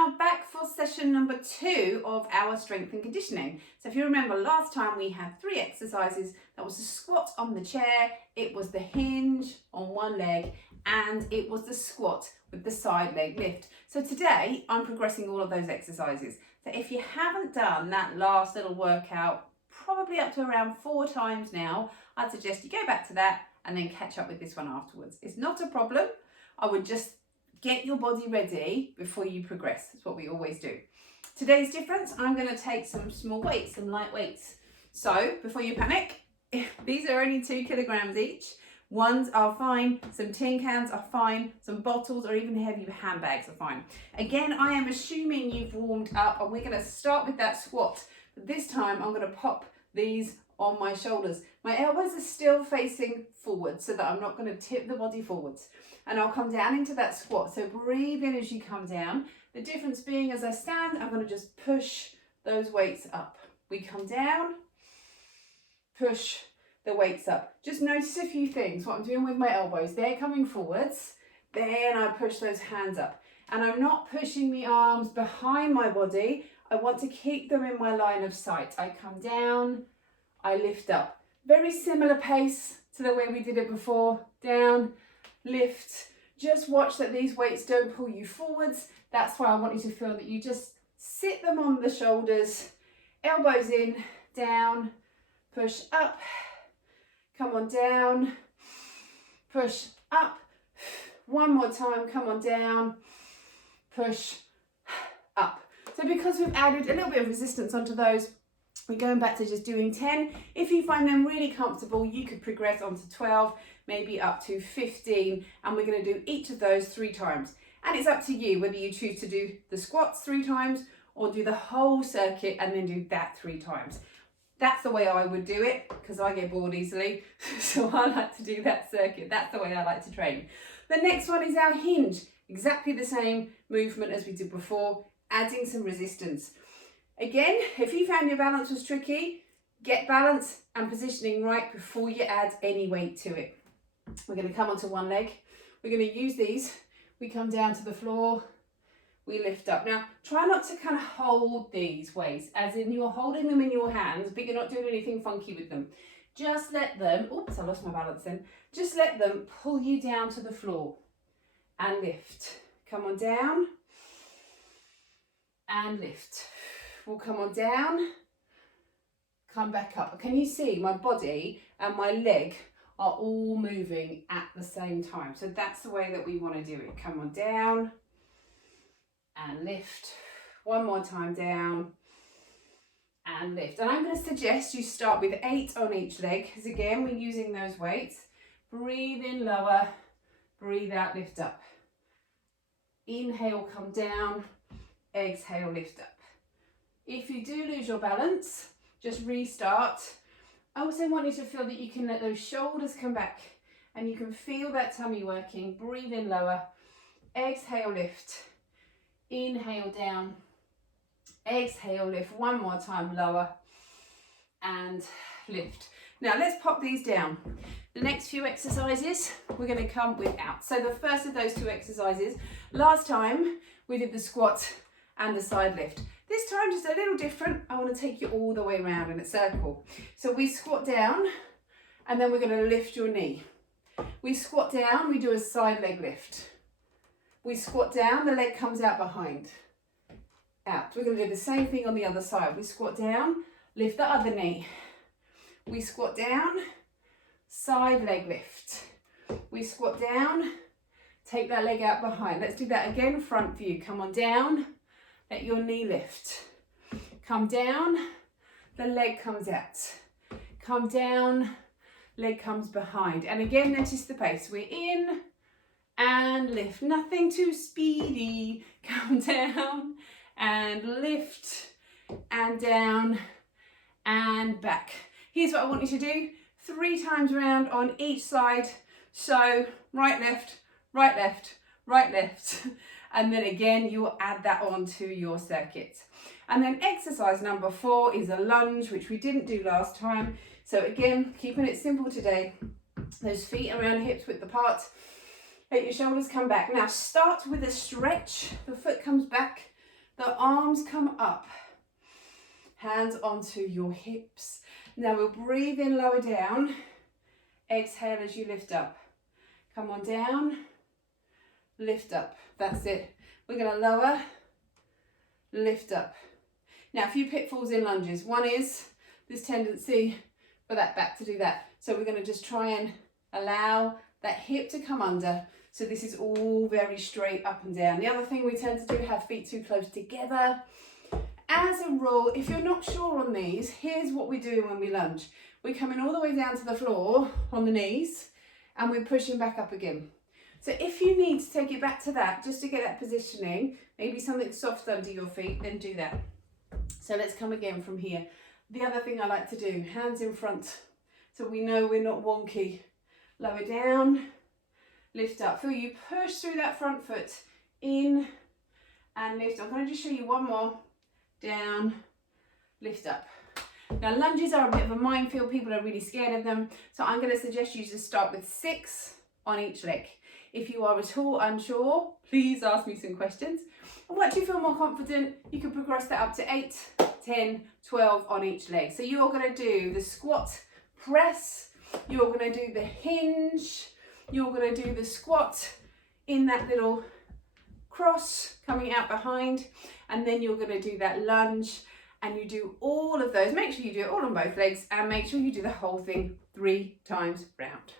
are back for session number 2 of our strength and conditioning. So if you remember last time we had 3 exercises. That was the squat on the chair, it was the hinge on one leg, and it was the squat with the side leg lift. So today I'm progressing all of those exercises. So if you haven't done that last little workout, probably up to around 4 times now, I'd suggest you go back to that and then catch up with this one afterwards. It's not a problem. I would just get your body ready before you progress. That's what we always do. Today's difference, I'm going to take some small weights, some light weights. So before you panic, these are only 2 kilograms each. Ones are fine, some tin cans are fine, some bottles or even heavy handbags are fine. Again, I am assuming you've warmed up and we're going to start with that squat. But this time I'm going to pop these on my shoulders. My elbows are still facing forward so that I'm not going to tip the body forwards. And I'll come down into that squat. So breathe in as you come down. The difference being as I stand, I'm going to just push those weights up. We come down, push the weights up. Just notice a few things. What I'm doing with my elbows, they're coming forwards. Then I push those hands up. And I'm not pushing the arms behind my body. I want to keep them in my line of sight. I come down, I lift up. Very similar pace to the way we did it before. Down, lift. Just watch that these weights don't pull you forwards. That's why I want you to feel that you just sit them on the shoulders, elbows in, down, push up, come on down, push up. One more time, come on down, push up. So because we've added a little bit of resistance onto those, we're going back to just doing 10. If you find them really comfortable, you could progress on to 12, maybe up to 15, and we're going to do each of those 3 times. And it's up to you whether you choose to do the squats 3 times or do the whole circuit and then do that 3 times. That's the way I would do it because I get bored easily. So I like to do that circuit. That's the way I like to train. The next one is our hinge. Exactly the same movement as we did before, adding some resistance. Again, if you found your balance was tricky, get balance and positioning right before you add any weight to it. We're going to come onto one leg. We're going to use these. We come down to the floor. We lift up. Now, try not to kind of hold these weights, as in you're holding them in your hands, but you're not doing anything funky with them. Just let them, oops, I lost my balance then. Just let them pull you down to the floor and lift. Come on down and lift. We'll come on down, come back up. Can you see my body and my leg are all moving at the same time? So that's the way that we want to do it. Come on down and lift. One more time, down and lift. And I'm going to suggest you start with 8 on each leg, because again, we're using those weights. Breathe in, lower, breathe out, lift up. Inhale, come down, exhale, lift up. If you do lose your balance, just restart. I also want you to feel that you can let those shoulders come back and you can feel that tummy working. Breathe in, lower, exhale, lift. Inhale, down, exhale, lift. One more time, lower and lift. Now let's pop these down. The next few exercises we're going to come without. So the first of those 2 exercises, last time we did the squat and the side lift. This time just a little different. I want to take you all the way around in a circle. So we squat down and then we're going to lift your knee. We squat down, we do a side leg lift. We squat down, the leg comes out behind. Out. We're going to do the same thing on the other side. We squat down, lift the other knee. We squat down, side leg lift. We squat down, take that leg out behind. Let's do that again, front view. Come on down, let your knee lift. Come down, the leg comes out. Come down, leg comes behind. And again, notice the pace. We're in and lift. Nothing too speedy. Come down and lift and down and back. Here's what I want you to do. 3 times around on each side. So right, left, right, left, right, left. And then again, you will add that on to your circuit. And then exercise number 4 is a lunge, which we didn't do last time. So again, keeping it simple today. Those feet around hips width apart. Let your shoulders come back. Now start with a stretch. The foot comes back The arms come up, hands onto your hips. Now we'll breathe in, lower down. Exhale as you lift up. Come on down, lift up. That's it. We're going to lower, lift up. Now, a few pitfalls in lunges. One is this tendency for that back to do that. So we're going to just try and allow that hip to come under. So this is all very straight up and down. The other thing we tend to do, have feet too close together. As a rule, if you're not sure on these, here's what we're doing when we lunge. We're coming all the way down to the floor on the knees and we're pushing back up again. So if you need to take it back to that, just to get that positioning, maybe something soft under your feet, then do that. So let's come again from here. The other thing I like to do, hands in front, so we know we're not wonky. Lower down, lift up. Feel you push through that front foot, in and lift. I'm going to just show you one more. Down, lift up. Now lunges are a bit of a minefield. People are really scared of them. So I'm going to suggest you just start with 6 on each leg. If you are at all unsure, please ask me some questions. And once you feel more confident, you can progress that up to 8, 10, 12 on each leg. So you're going to do the squat press, you're going to do the hinge, you're going to do the squat in that little cross coming out behind, and then you're going to do that lunge, and you do all of those. Make sure you do it all on both legs and make sure you do the whole thing 3 times round.